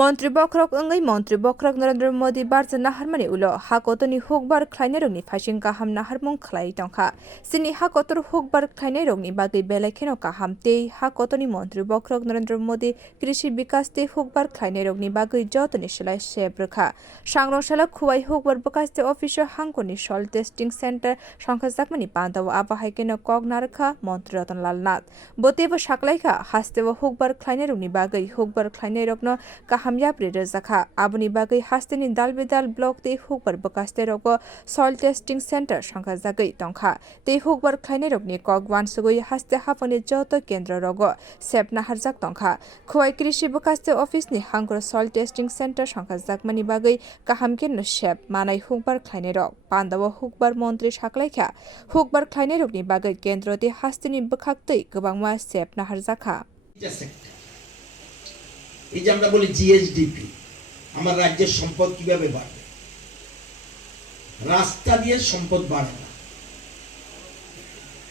মন্ত্রী বক্রক অঙ্গই মন্ত্রী বক্রক নরেন্দ্র মোদী বারজা নাহারমানি উলো হাকতনি হুকবার খ্লাইনে রংনি ফাইসিং কাহাম নাহারমং খ্লাই টংখা সিনি হাকতর হুকবার খ্লাইনে রংনি বাগै বেলাইखेनो কাহাম তেই হাকতনি মন্ত্রী বক্রক নরেন্দ্র মোদী কৃষি বিকাশ তে হুকবার খ্লাইনে রংনি বাগै যতনি সেলাই সেব্রখা সাংরংশালা খুয়াই হুকবার বিকাশ তে অফিসার হাঙ্কনি সল টেস্টিং সেন্টার সংখ্যা জাকমানি পান্দাও আবাহাইকেनो কক নারখা মন্ত্রী রতনলাল নাথ বতেবো সাকলাইখা হাস্তেবো হুকবার খ্লাইনে রংনি বাগै হুকবার খ্লাইনে রকनो কাহামयाब्रि रोजाखा आबुनि बागै हास्तेनि दालबेदाल ब्लक ते हुकबार बकास्ते रगो सॉइल टेस्टिंग सेंटर संखा जागै तंखा ते हुकबार ख्लाइने रगनि कक वानसुगै हास्ते हाफनि जत केन्द्र रगो सेपना हारजाक तंखा खुवाई कृषि बकास्ते ऑफिसनि हांगर सॉइल टेस्टिंग सेंटर संखा जाकमानि बागै काहामकेनो सेप मानाय हुकबार ख्लाइने रग पान्दाव हुकबार मंत्री साकलाइखा हुकबार ख्लाइने रगनि बागै केन्द्र ते हास्तेनि बखाक्तै गोबांमा सेपना हारजाखा এই যে আমরা বলি জিএসডিপি আমার রাজ্যের সম্পদ কিভাবে বাড়বে রাস্তা দিয়ে সম্পদ বাড়ে না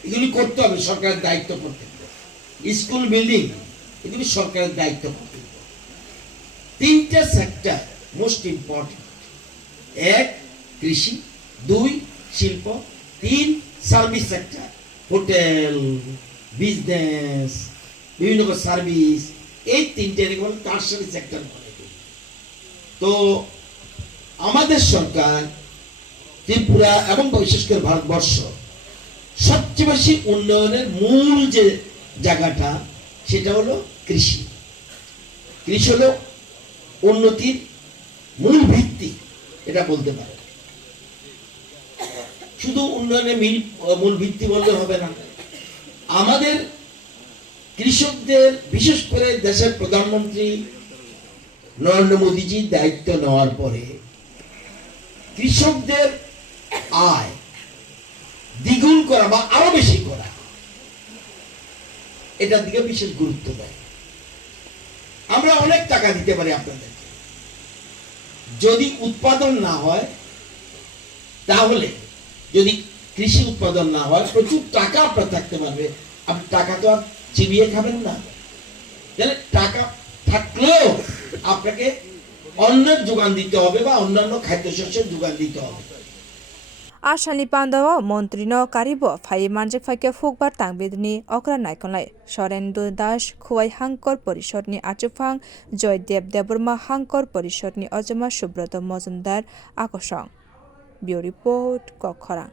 এগুলি করতে হবে সরকারের দায়িত্ব করতে হবে স্কুল বিল্ডিং এগুলি সরকারের দায়িত্ব করতে হবে তিনটা সেক্টর মোস্ট ইম্পর্টেন্ট এক কৃষি দুই শিল্প তিন সার্ভিস সেক্টর হোটেল বিজনেস বিভিন্ন সার্ভিস এই তিনটে টার্সারি সেক্টর তো আমাদের সরকার ত্রিপুরা এবং বিশেষ করে ভারতবর্ষ সবচেয়ে বেশি উন্নয়নের মূল যে জায়গাটা সেটা হলো কৃষি কৃষি হলো উন্নতির মূল ভিত্তি এটা বলতে পারে শুধু উন্নয়নের মূল ভিত্তি বললে হবে না আমাদের কৃষকদের বিশেষ করে দেশের প্রধানমন্ত্রী নরেন্দ্র মোদীজি দায়িত্ব নেওয়ার পরে কৃষকদের আয় দ্বিগুণ করা বা আরো বেশি করা এটার দিকে বিশেষ গুরুত্ব দেয় আমরা অনেক টাকা দিতে পারি আপনাদেরকে যদি উৎপাদন না হয় তাহলে যদি কৃষি উৎপাদন না হয় প্রচুর টাকা আপনার থাকতে পারবে আপনি টাকা তো আর চিবিয়ে খাবেন না তাহলে টাকা থাকলেও আপনাকে অন্যের যোগান দিতে হবে বা অন্যান্য খাদ্যশস্যের যোগান দিতে হবে आसानी पान्दाव मन्त्री न कारिब फाइ मानजिक फाइके फुकबार तांगबेदनि अक्रा नायखनलाय सरेन्द्र दास खुवाई हांकर परिषदनि आचुफां जयदेव देबबर्मा हांकर परिषदनि अजमा सुब्रत मजुमदार आकर्षण ब्यूरो रिपोर्ट कखरां।